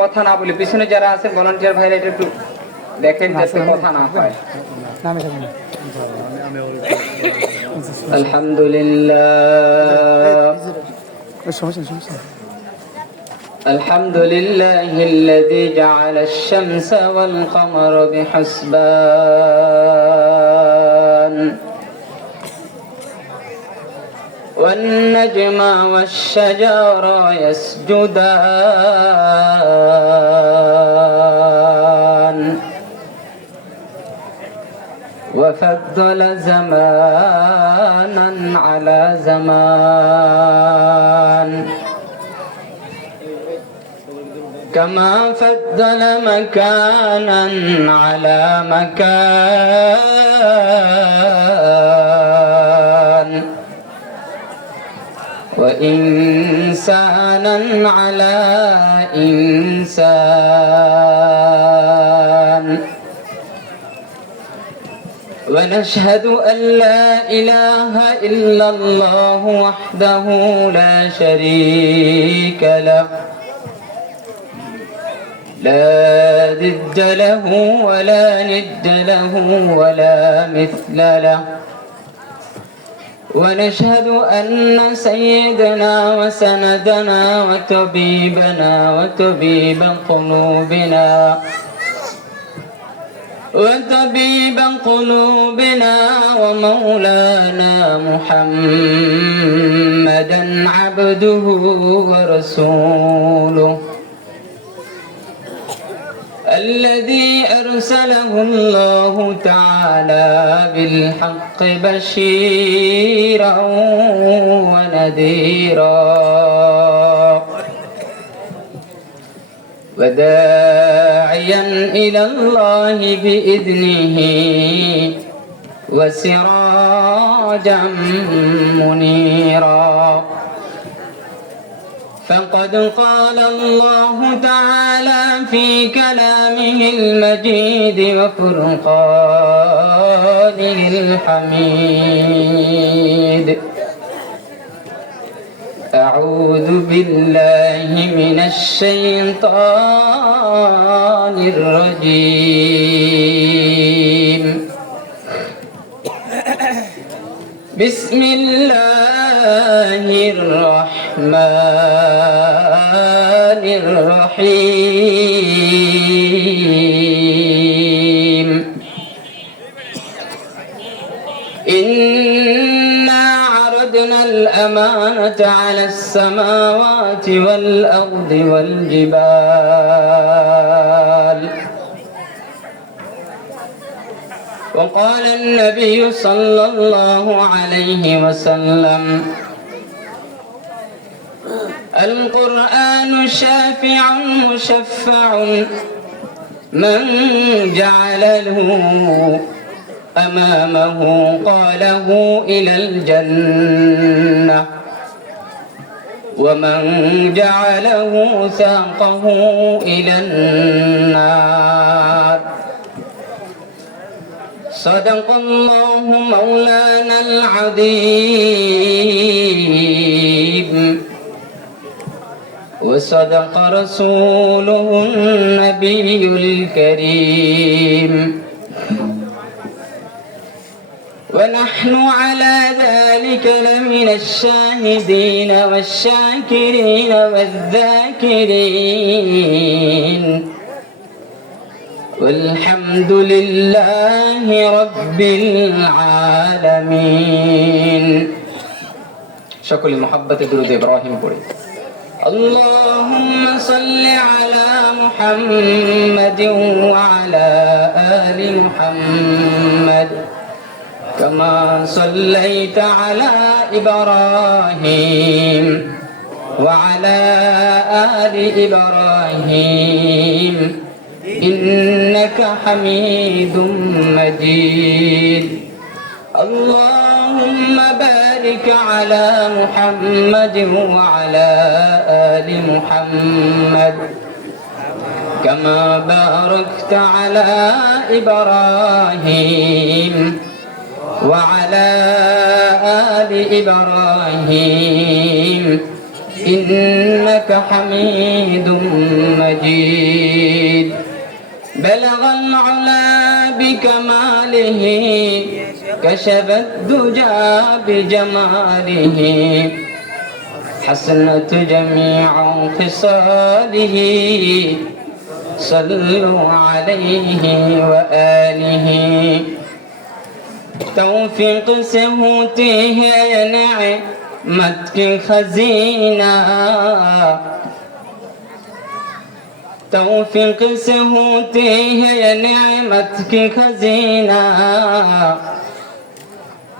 কথা না বলি, পিছনে যারা আছেন ভলান্টিয়ার ভাইরা এটা একটু দেখেন যাতে কথা না হয়। আলহামদুলিল্লাহ الحمد لله الذي جعل الشمس والقمر بحسبان والنجم والشجر يسجدان وفضل زمانا على زمان كما فضل مكانا على مكان وإنسانا على إنسان ونشهد أن لا إله إلا الله وحده لا شريك له لا ضد له ولا ند له ولا مثل له ونشهد أن سيدنا وسندنا وطبيب قلوبنا ومولانا محمدا عبده ورسوله الذي أرسله الله تعالى بالحق بشيرا ونذيرا وداعيا إلى الله بإذنه وسراجا منيرا فقد قال الله تعالى في كلامه المجيد وفرقانه الحميد أعوذ بالله من الشيطان الرجيم بسم الله الرحمن الرحيم إنا عرضنا الأمانة على السماوات والأرض والجبال وقال النبي صلى الله عليه وسلم القرآن شافع مشفع من جعله أمامه قاله إلى الجنة ومن جعله ساقه إلى النار صدق الله مولانا العظيم وصدق رسوله النبي الكريم ونحن على ذلك لمن الشاهدين والشاكرين والذاكرين والحمد لله رب العالمين সকলে محبة درود إبراهيم পড়ি اللهم صل على محمد وعلى آل محمد كما صليت على إبراهيم وعلى آل إبراهيم إنك حميد مجيد اللهم بارك على محمد وعلى آل محمد كما باركت على إبراهيم وعلى آل إبراهيم إنك حميد مجيد بلغ العلا بكماله كشف الدجى بجماله حسنت جميع خصاله صلوا عليه وآله توفیق سے ہوتے ہیں نعمت کے خزینہ توفیق سے ہوتے ہیں نعمت کے خزینہ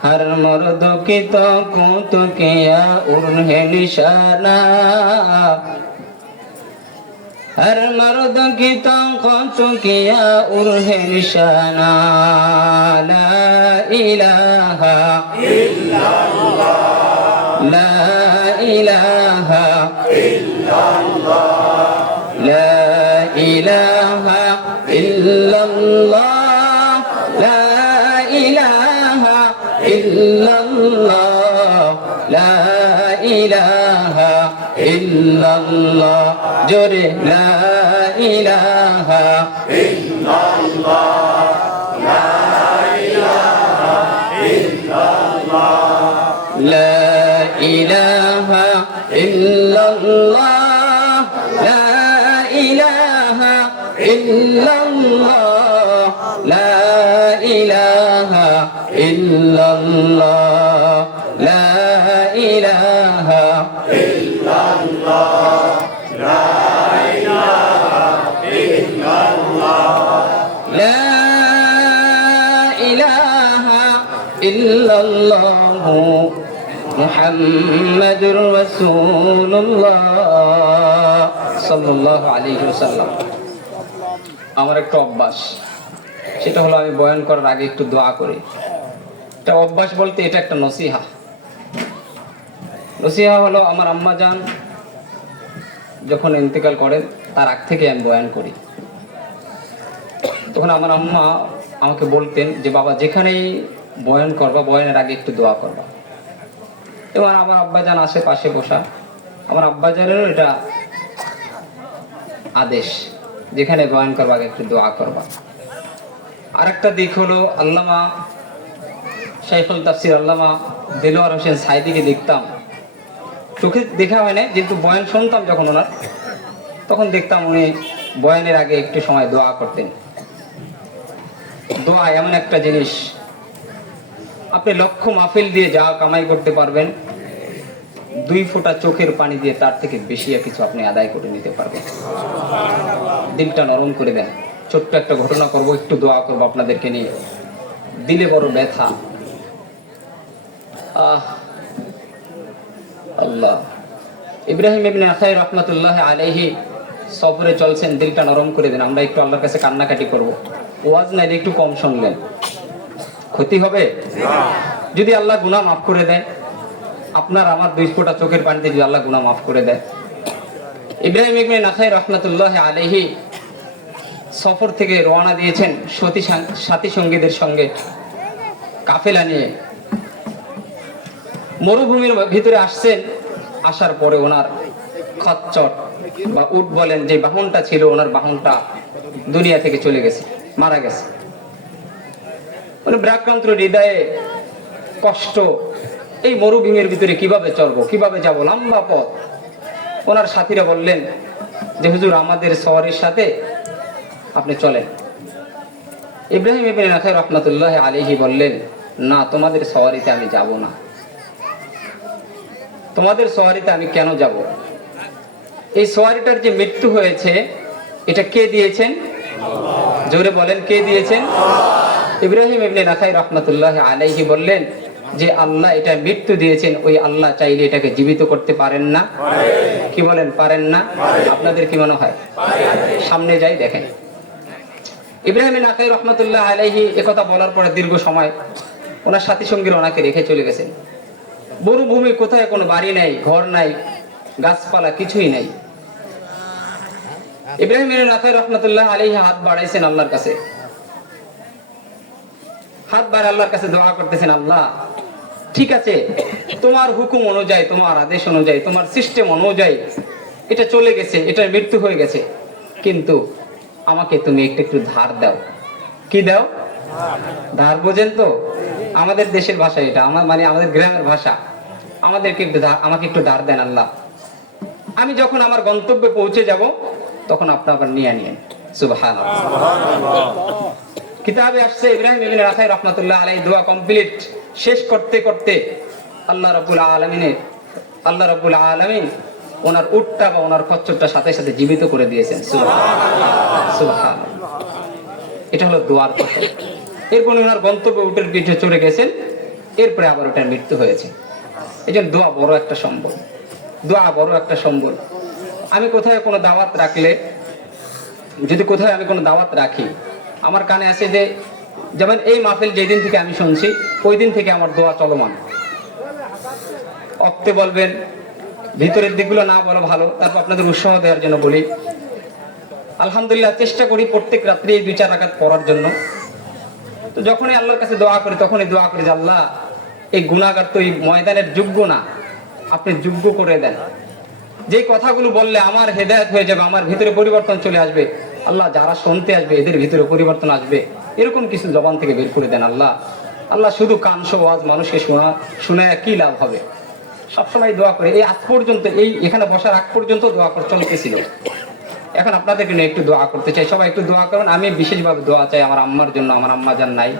ہر مرد کی تو کیا انہیں نشانہ ہر مرد کی طاقت کیا انہیں نشانہ لا الہ الا اللہ لا الہ الا اللہ لا الہ الا اللہ لا الہ الا اللہ لا الہ الا اللہ جورے لا الہ الا اللہ لا الہ الا اللہ لا الہ الا اللہ لا الہ الا اللہ لا الہ الا اللہ لا الہ الا اللہ لا إله إلا الله محمد رسول الله صلى الله عليه وسلم আমার একটা অভ্যাস সেটা হলো আমি বয়ান করার আগে একটু দোয়া করি এটা অভ্যাস বলতে এটা একটা নসিহা নসিহা হলো আমার আম্মা জান যখন ইন্তেকাল করেন তার আগ থেকে আমি বয়ান করি তখন আমার আম্মা আমাকে বলতেন যে বাবা যেখানেই বয়ান করবা বয়ানের আগে একটু দোয়া করবা এবং আমার আব্বাজান আশেপাশে বসা আমার আব্বাজানেরও এটা আদেশ যেখানে বয়ান করবা আগে একটু দোয়া করবা আরেকটা দিক হলো আল্লামা শাইখুল তাফসীর আল্লামা দেলোয়ার হোসেন সাইদিকে দেখতাম চোখে দেখা হয় না কিন্তু বয়ান শুনতাম যখন ওনার তখন দেখতাম উনি বয়ানের আগে একটু সময় দোয়া করতেন দোয়া এমন একটা জিনিস আপনি লক্ষ মাহফিল দিয়ে যা কামাই করতে পারবেন 2 ফোঁটা চোখের পানি দিয়ে তার থেকে বেশি কিছু আপনি আদায় করে নিতে পারবেন দিলটা নরম করে দেন ছোট্ট একটা ঘটনা করব একটু দোয়া করব আপনাদেরকে নিয়ে দিলে বড় ব্যথা আল্লাহ ইব্রাহিম ইবনে আখাই রাহমাতুল্লাহ আলাইহি সফরে চলছেন দিলটা নরম করে দেন আমরা একটু আল্লাহর কাছে কান্নাকাটি করব ওয়াজ না একটু কম শুনলেন ক্ষতি হবে যদি আল্লাহ গুনাহ মাফ করে দেয় আপনার আমার 2 ফোঁটা চোখের পানিতে যদি আল্লাহ গুনাহ মাফ করে দেয় ইব্রাহিম ইবনে আখাই রাহমাতুল্লাহ আলাইহি সফর থেকে রওনা দিয়েছেন সাথী সঙ্গীদের সঙ্গে কাফেলা নিয়ে মরুভূমির ভিতরে আসছেন আসার পরে ওনার খচ্চর বা উট বলেন যে বাহনটা ছিল ওনার বাহনটা দুনিয়া থেকে চলে গেছে মারা গেছে উনি ব্রাক্রান্ত হৃদয়ে কষ্ট এই মরুভূমির ভিতরে কিভাবে চলবো কিভাবে যাব লম্বা পথ ওনার সাথীরা বললেন যে হুজুর আমাদের সওয়ারির সাথে আপনি চলেন ইব্রাহিম ইবনে আখাই রাহমাতুল্লাহ আলাইহি বললেন না তোমাদের সওয়ারিতে আমি যাব না তোমাদের সওয়ারিতে আমি কেন যাব এই সওয়ারিটার যে মৃত্যু হয়েছে এটা কে দিয়েছেন জোরে বলেন কে দিয়েছেন ইব্রাহিম ইবনে আখাই রাহমাতুল্লাহ আলাইহি বললেন যে আল্লাহ এটা মৃত্যু দিয়েছেন ওই আল্লাহ চাইলে এটাকে জীবিত করতে পারেন না কি বলেন পারেন না আপনাদের কি মনে হয় সামনে যাই দেখেন ইব্রাহিম ইবনে আখাই রাহমাতুল্লাহ আলাইহি একথা বলার পরে দীর্ঘ সময় ওনার সাথী সঙ্গীরা ওনাকে রেখে চলে গেছেন মরুভূমি কোথায় কোনো বাড়ি নাই ঘর নাই গাছপালা কিছুই নাই ইব্রাহিম ইবনে আখাই রাহমাতুল্লাহ আলাইহি হাত বাড়াইছেন আল্লাহর কাছে হাত বাড়ায় আল্লাহর কাছে দোয়া করতেছেন আল্লাহ ঠিক আছে, তোমার হুকুম অনুযায়ী, তোমার আদেশ অনুযায়ী, তোমার সিস্টেম অনুযায়ী এটা চলে গেছে, এটার মৃত্যু হয়ে গেছে, কিন্তু আমাকে তুমি একটু একটু ধার দাও। কি দাও? ধার। বোঝেন তো? আমাদের দেশের ভাষা এটা, আমার মানে আমাদের গ্রামের ভাষা। আমাদেরকে একটু আমাকে একটু ধার দেন আল্লাহ, আমি যখন আমার গন্তব্যে পৌঁছে যাব তখন আপনি আবার নিয়ে নিয়েন। সুবহানাল্লাহ। কিতাবে আসছে ইব্রাহিম ইবনে রাখাই রহমাতুল্লাহ আলাইহি দোয়া কমপ্লিট শেষ করতে করতে আল্লাহ রাব্বুল আলামিন ওনার উটটা বা ওনার খচ্চরটা সাথে সাথে জীবিত করে দিয়েছেন। সুবহানাল্লাহ, সুবহানাল্লাহ। এটা হলো দোয়ার কথা। এরপর ওনার গন্তব্যে উটের পিঠে চড়ে গেছেন, এরপরে আবার ওটার মৃত্যু হয়েছে। এই জন্য দোয়া বড় একটা সম্বল, দোয়া বড় একটা সম্বল। আমি কোথায় কোনো দাওয়াত রাখলে, যদি কোথায় আমি কোনো দাওয়াত রাখি, আমার কানে আসে যে, যেমন এই মাহফিল যেদিন থেকে আমি শুনছি ওই দিন থেকে আমার দোয়া চলমান। অক্তে বলবেন, ভিতরের দিকগুলো না বলো ভালো, তারপর আপনাদের উৎসাহ দেওয়ার জন্য বলি। আলহামদুলিল্লাহ চেষ্টা করি প্রত্যেক রাত্রে এই 2-4 রাকাত পড়ার জন্য। তো যখনই আল্লাহর কাছে দোয়া করি তখনই দোয়া করি যে আল্লাহ, এই গুনাহগার তো এই ময়দানের যোগ্য না, আপনি যোগ্য করে দেন। যে কথাগুলো বললে আমার হেদায়েত হয়ে যাবে, আমার ভিতরে পরিবর্তন চলে আসবে, আল্লাহ যারা শুনতে আসবে এদের ভিতরে পরিবর্তন আসবে, এরকম কিছু জবান থেকে বের করে দেন আল্লাহ। আল্লাহ শুধু কানসো ওয়াজ মানুষকে শোনা কি লাভ হবে? সবসময় দোয়া করে এই আজ পর্যন্ত, এই এখানে বসার আগ পর্যন্ত দোয়া করে চলতেছিল। এখন আপনাদের জন্য একটু দোয়া করতে চাই, সবাই একটু দোয়া করবেন। আমি বিশেষভাবে দোয়া চাই আমার আম্মার জন্য। আমার আম্মা জান নাই,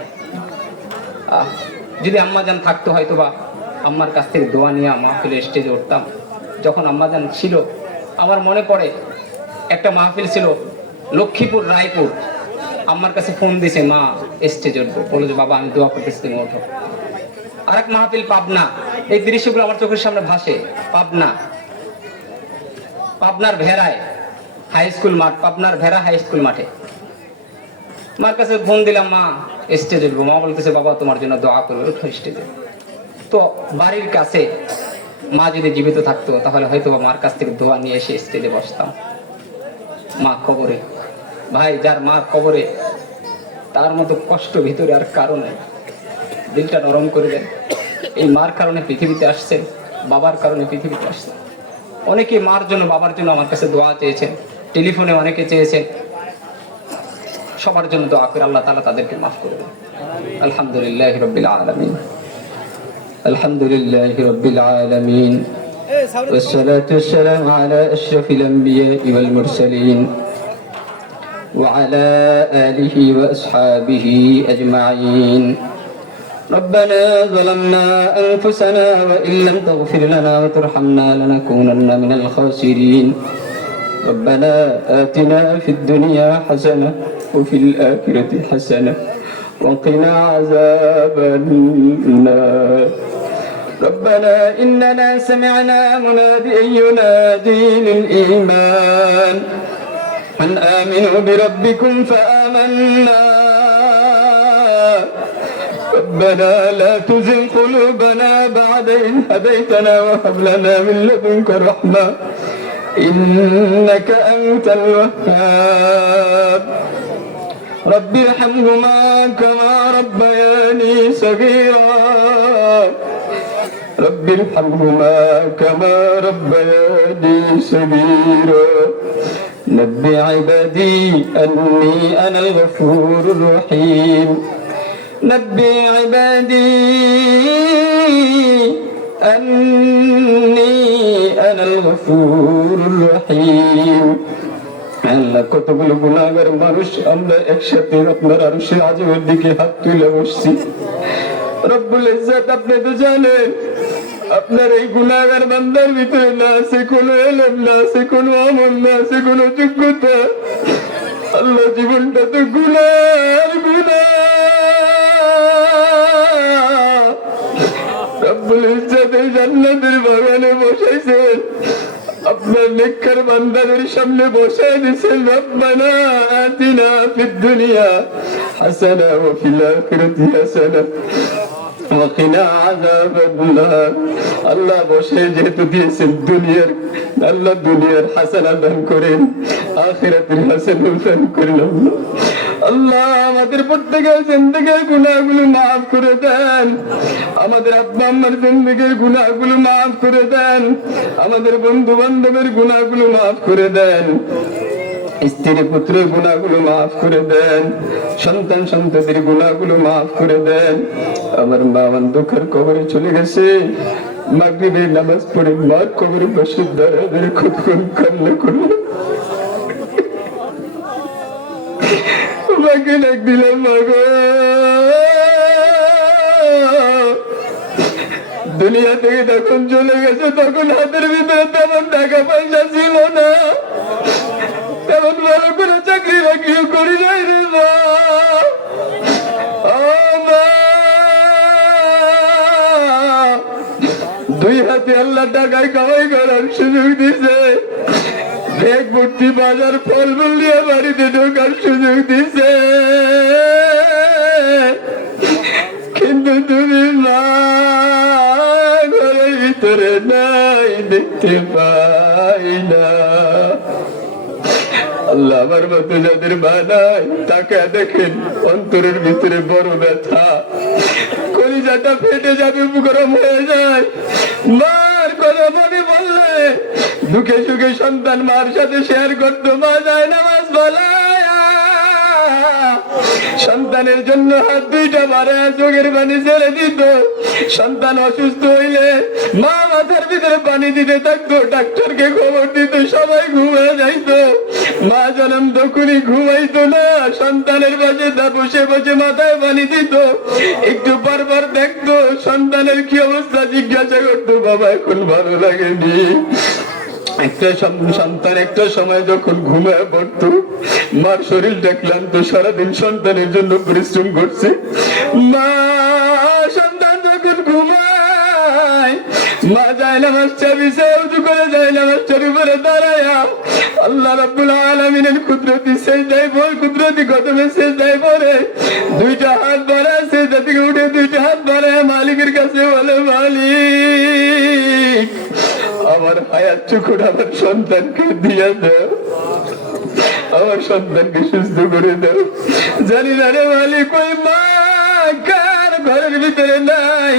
যদি আম্মা জান থাকতো হয়তো বা আম্মার কাছ থেকে দোয়া নিয়ে মাহফিলের স্টেজে উঠতাম। যখন আম্মা জান ছিল, আমার মনে পড়ে একটা মাহফিল ছিল লক্ষ্মীপুর রায়পুর, আম্মার কাছে ফোন দিছে, মা স্টেজে উঠবো, বলো যে বাবা আমি দোয়া করতেছি তুমি ওঠো। আর এক মাহফিল পাবনা, এই দৃশ্যগুলো আমার চোখের সামনে ভাসে। পাবনার ভেড়ায় হাই স্কুল মাঠ, পাবনার ভেড়া হাই স্কুল মাঠে মার কাছে ফোন দিলাম, মা স্টেজে উঠবো। মা বলতেছে বাবা তোমার জন্য দোয়া করবে, ওঠো স্টেজে। তো বাড়ির কাছে মা যদি জীবিত থাকতো তাহলে হয়তো মার কাছ থেকে দোয়া নিয়ে এসে স্টেজে বসতাম। মা কবরে, ভাই যার মা কবরে তার মতো কষ্ট ভিতরে আর কারো নেই। দিলটা নরম করে দেন। এই মার কারণে পৃথিবীতে আসছেন, বাবার কারণে পৃথিবীতে আসছেন। অনেকে মার জন্য বাবার জন্য আমার কাছে দোয়া চেয়েছেন, টেলিফোনে অনেকে চেয়েছেন। সবার জন্য দোয়া করে আল্লাহ তাআলা তাদেরকে মাফ করে দেন। আলহামদুলিল্লাহি রাব্বিল আলামিন, আলহামদুলিল্লাহি রাব্বিল আলামিন, والصلاة والسلام على أشرف الأنبياء والمرسلين وعلى آله وأصحابه أجمعين. ربنا ظلمنا أنفسنا وإن لم تغفر لنا وترحمنا لنكونن من الخاسرين. ربنا آتنا في الدنيا حسنة وفي الآخرة حسنة وقنا عذاب النار. ربنا إننا سمعنا مناديا ينادي للإيمان أن آمنوا بربكم فآمنا. ربنا لا تزغ قلوبنا بعد إذ هديتنا وهب لنا من لدنك رحمة إنك أنت الوهاب. رب ارحمهما كما ربياني صغيرا. رب ارحمهما كما ربياني صغيرا. نبئ عبادي أني أنا الغفور الرحيم. نبئ عبادي أني أنا الغفور الرحيم. আল্লাহ কতগুলো গুনাহগার মানুষ আমরা একসাথে আপনার আরশের আযাবের দিকে হাত তুলে বসছি। রব্বুল ইজ্জত আপনি তো জানেন আপনার এই গুনাহগার বান্দার ভিতরে না আছে কোনো ইলম, না আছে কোনো আমল, না আছে কোনো যোগ্যতা। আল্লাহ জীবনটা তো গুনাহ। রব্বুল ইজ্জত এই জান্নাতের বাগানে বসাইছেন, আপনার নেককার বান্দাদের সামনে বসায় দিয়েছেন। রব্বানা আতিনা ফিদ দুনিয়া হাসানা ওয়া ফিল আখিরাতি হাসানা ওয়া কিনা আযাবান নার। আল্লাহ বসায় যেহেতু দিয়েছেন দুনিয়ার, আল্লাহ দুনিয়ার হাসানা দান করেন, আখিরাতের হাসানা দান করেন। আল্লাহ আমাদের প্রত্যেকের জিন্দেগির গুনাহগুলো মাফ করে দেন, আমাদের আব্বা আম্মার জিন্দেগির গুনাহগুলো মাফ করে দেন, আমাদের বন্ধু বান্ধবের গুনাহগুলো মাফ করে দেন, স্ত্রী পুত্রের গুনাহগুলো মাফ করে দেন, সন্তান সন্ততির গুনাহগুলো মাফ করে দেন। আমার মা অন্ধকার কবরে চলে গেছে, মাগরিবের নামাজ পড়ে মার কবরে বসে দাঁড়াদের খুব কান্না করলো, মাকে ডাক দিলাম, মাগো দুনিয়া থেকে যখন চলে গেছে তখন হাতের ভিতরে তেমন টাকা পয়সা ছিল না, তেমন ভালো করে চাকরি বাকরিও করি নাই রে মা। দুই হাতে আল্লাহ টাকায় কামাই করার সুযোগ দিছে, ব্যাগ ভর্তি বাজার ফল মূল নিয়ে বাড়িতে ঢোকার সুযোগ দিছে, কিন্তু তুমি মা ঘরের ভিতরে নাই, দেখতে পাই না। আল্লাহ আমার মতো যাদের মা নাই তাকে দেখেন অন্তরের ভিতরে বড় ব্যথা, কলিজাটা ফেটে যাবে, গরম হয়ে যায়। মার কথা মনে বললে দুঃখে সুখে সন্তান মার সাথে শেয়ার করতো, মা যায় নামাজ বলায়া সন্তানের জন্য হাত দুইটা বাড়ে চোখের পানি ছেড়ে দিত, সন্তান অসুস্থ হইলে মা মাথার ভিতরে পানি দিতে থাকতো, ডাক্তারকে খবর দিত, সবাই ঘুমিয়ে যাইতো, মা জন্ম তখনই ঘুমাইতো না, সন্তানের পাশে বসে বসে মাথায় পানি দিত, একটু পর দেখতো সন্তানের কি অবস্থা, জিজ্ঞাসা করতো, বাবা এখন ভালো লাগেনি। একটা সন্তান একটা সময় যখন ঘুমায় পড়তো, মার শরীরটা ক্লান্ত, সারাদিন সন্তানের জন্য পরিশ্রম করছে, মা সন্তান যখন ঘুমায় মা যায় নামাজটা বিছায় উঁচু করে যায় নামাজটার উপরে দাঁড়ায়া আল্লাহ রাব্বুল আলামিনের কুদরতি সেজদায় বল, কুদরতি কদমে সেজদায় পড়ে, দুইটা হাত বাড়ায়, সেজদা থেকে উঠে দুইটা হাত বাড়ায় মালিকের কাছে বলে, মালিক আমার হায়াত টুকুর আমার সন্তানকে দিয়ে দাও, আমার সন্তানকে সুস্থ করে দাও। জানি না রে মালিক ওই মা কার ঘরের ভিতরে নাই,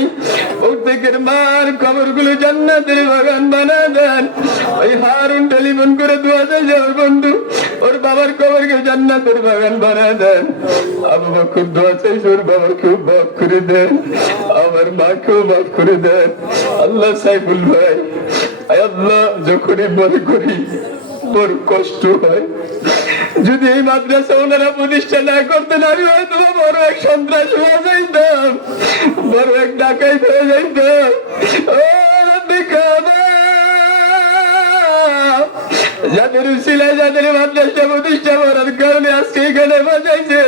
প্রত্যেকের মার কবর গুলো জান্নাতের বাগান বানা দেন। ওই হারুন টেলিফোন করে দোয়া চাই ওর বন্ধু, ওর বাবার কবরকে জান্নাতের বাগান বানা দেন। আবু বকর দোয়া চাইছে ওর বাবাকেও মাফ করে দেন, আমার মাকেও মাফ করে দেন। আল্লাহ সাইফুল ভাই, আল্লাহ যখনই মনে করি বড় কষ্ট হয়, যদি এই মাদ্রাসা ওনারা প্রতিষ্ঠা না করতেন আমি হয়তো বড় এক সন্ত্রাস হয়ে যাইতাম, বড় এক ডাকাইত হয়ে যাইতাম। যাদের উসিলায় যাদের মাদ্রাসা প্রতিষ্ঠা করার কারণে আজকে এখানে বাঁচাইছে,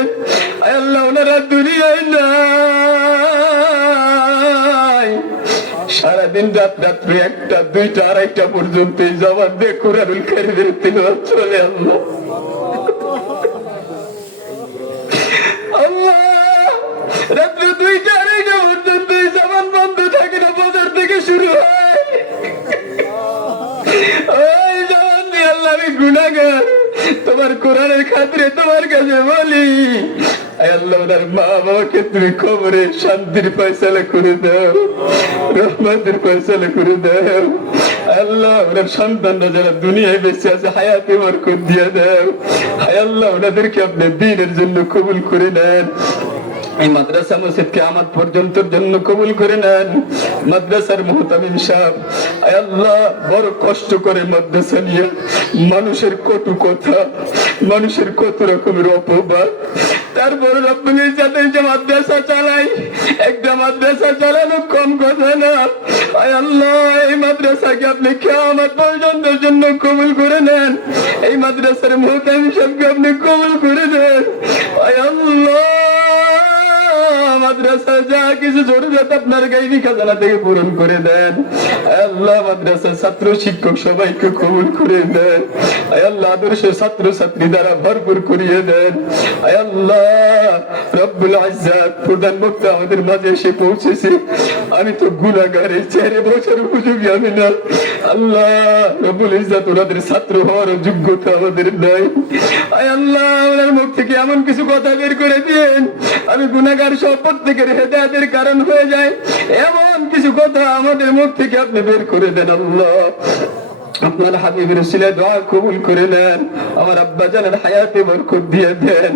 আল্লাহ ওনারা দুনিয়ায় নাই, সারাদিন রাত্রে 1টা 2টা 2:30 পর্যন্ত এই জবান দিয়ে কুরআনুল কারীমের তিলাওয়াত চলে। আল্লাহ আল্লাহ রাত্রে 2টা 2:30 পর্যন্ত এই জবান বন্ধ থাকে না, বাজার থেকে শুরু হয়। ওই জবান দিয়ে আল্লাহ আমি গুনাহগার, তোমার কোরআনের খাতিরে তোমার কাছে বলি, আল্লাহ ওনার মা বাবাকে তুমি কবরে শান্তির ফয়সালা করে দাও, রহমতের ফয়সালা করে দাও। আল্লাহ ওনার সন্তানরা যারা দুনিয়ায় বেঁচে আছে হায়াতে বরকত দিয়ে দাও। আল্লাহ ওনাদেরকে আপনি দ্বীনের জন্য কবুল করে নেন, এই মাদ্রাসা মসজিদকে আমার পর্যন্ত জন্য কবুল করে নেন। মাদ্রাসার মুহতামিম সাহেব আল্লাহ বড় কষ্ট করে মাদ্রাসা নিয়ে, মানুষের কটু কথা, মানুষের কত রকমের অপবাদ, তারপরে রব্বুল ইজ্জতের যে মাদ্রাসা চালাই, একটা মাদ্রাসা চালানো কম কথা না। আল্লাহ এই মাদ্রাসাকে আপনি কিয়ামত পর্যন্ত জন্য কবুল করে নেন, এই মাদ্রাসার মুহতামিম সাহেবকে আপনি কবুল করে দেন। আল্লাহ মাদ্রাসা যা কিছু জরুরত আপনার গাইবী খাজানা থেকে পূরণ করে দেন। আল্লাহ মাদ্রাসার ছাত্র শিক্ষক সবাইকে কবুল করে দেন। আল্লাহ আদর্শ ছাত্র ছাত্রী দ্বারা ভরপুর করিয়ে দেন। আল্লাহ রব্বুল ইজ্জত প্রধান বক্তা আমাদের মাঝে এসে পৌঁছেছে। আমি তো গুনাহগার, এই চেহারে বসার উপযোগী আমি না। আল্লাহ রব্বুল ইজ্জত ওনাদের ছাত্র হওয়ার যোগ্যতা আমাদের নাই। আল্লাহ ওনার মুখ থেকে এমন কিছু কথা বের করে দিয়েন আমি গুনাহগার সব প্রত্যেকের হেদায়েতের কারণ হয়ে যায়। এমন কিছু কথা আমাদের মুখ থেকে আপনি বের করে দেন। আল্লাহ আপনার হাবিবের উসিলায় দোয়া কবুল করে নেন। আমার আব্বা জানের হায়াতে বরকত দিয়ে দেন,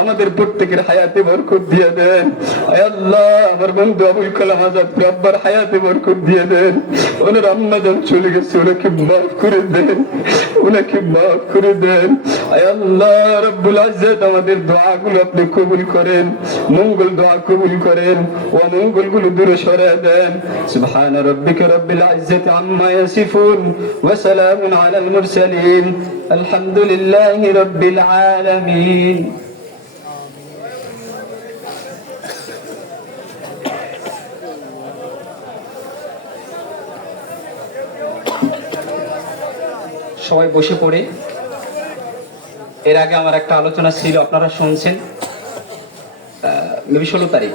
আমাদের প্রত্যেকের হায়াতে বরকত দিয়ে দেন। আয় আল্লাহ আমার বন্ধু আবুল কালাম আজাদ আব্বার হায়াতে বরকত দিয়ে দেন। ওনার আম্মা জান চলে গেছে, ওনাকে মাফ করে দেন, ওনাকে মাফ করে দেন। আয় আল্লাহ রব্বুল ইজ্জত আমাদের দোয়াগুলো আপনি কবুল করেন, মঙ্গল দোয়া কবুল করেন, অমঙ্গলগুলো দূরে সরিয়ে দেন। সুবহান রাব্বিকা রাব্বিল ইজ্জতি আম্মা ইয়াসিফুন ওয়া সালামুন আলাল মুরসালিন আলহামদুলিল্লাহি রাব্বিল আলামিন। সবাই বসে পড়ে। এর আগে আমার একটা আলোচনা ছিল, আপনারা শুনছেন, 16 তারিখ